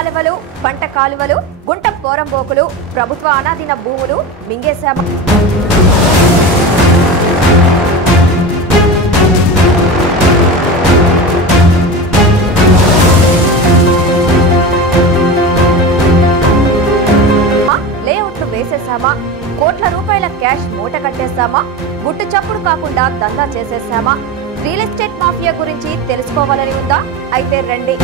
కాలువలు, పంట కాలువలు, గుంట పోరంబోకులు, ప్రభుత్వ అనాధీన భూములు మింగేశామా? లేఅవుట్లు వేసేశామా? కోట్ల రూపాయల క్యాష్ మూట కట్టేశామా? గుట్టు చప్పుడు కాకుండా దందా చేసేశామా? రియల్ ఎస్టేట్ మాఫియా గురించి తెలుసుకోవాలని ఉందా? అయితే రండి.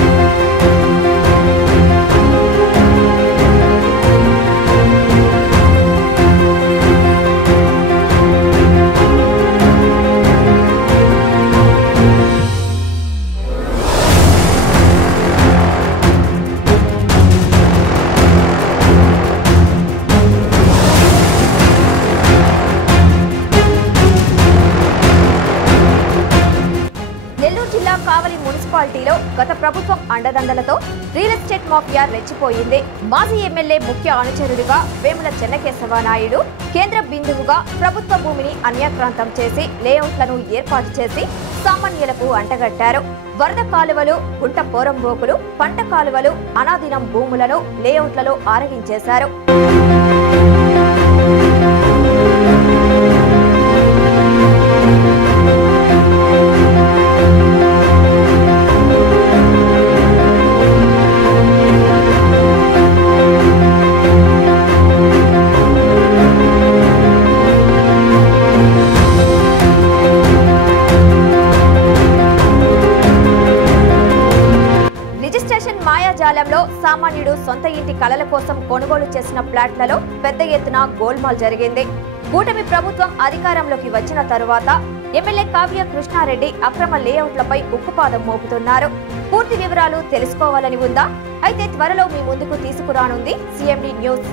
కావలి మున్సిపాలిటీలో గత ప్రభుత్వం అండదండలతో రియల్ ఎస్టేట్ మాఫియా రెచ్చిపోయింది. మాజీ ఎమ్మెల్యే ముఖ్య అనుచరుడిగా వేముల చెన్నకేశవ నాయుడు కేంద్ర బిందువుగా ప్రభుత్వ భూమిని అన్యాక్రాంతం చేసి లేఅవుట్లను ఏర్పాటు చేసి సామాన్యులకు అంటగట్టారు. వరద కాలువలు, గుంట పోరంబోకులు, పంట కాలువలు, అనాధీనం భూములను లేఅవుట్లలో ఆరగించేశారు. మాయాజాలంలో సామాన్యుడు సొంత ఇంటి కలల కోసం కొనుగోలు చేసిన ఫ్లాట్లలో పెద్ద ఎత్తున గోల్మాల్ జరిగింది. కూటమి ప్రభుత్వం అధికారంలోకి వచ్చిన తరువాత ఎమ్మెల్యే కావ్య కృష్ణారెడ్డి అక్రమ లేఅవుట్లపై ఉక్కుపాదం మోపుతున్నారు. పూర్తి వివరాలు తెలుసుకోవాలని ఉందా? అయితే త్వరలో మీ ముందుకు తీసుకురానుంది CMD న్యూస్.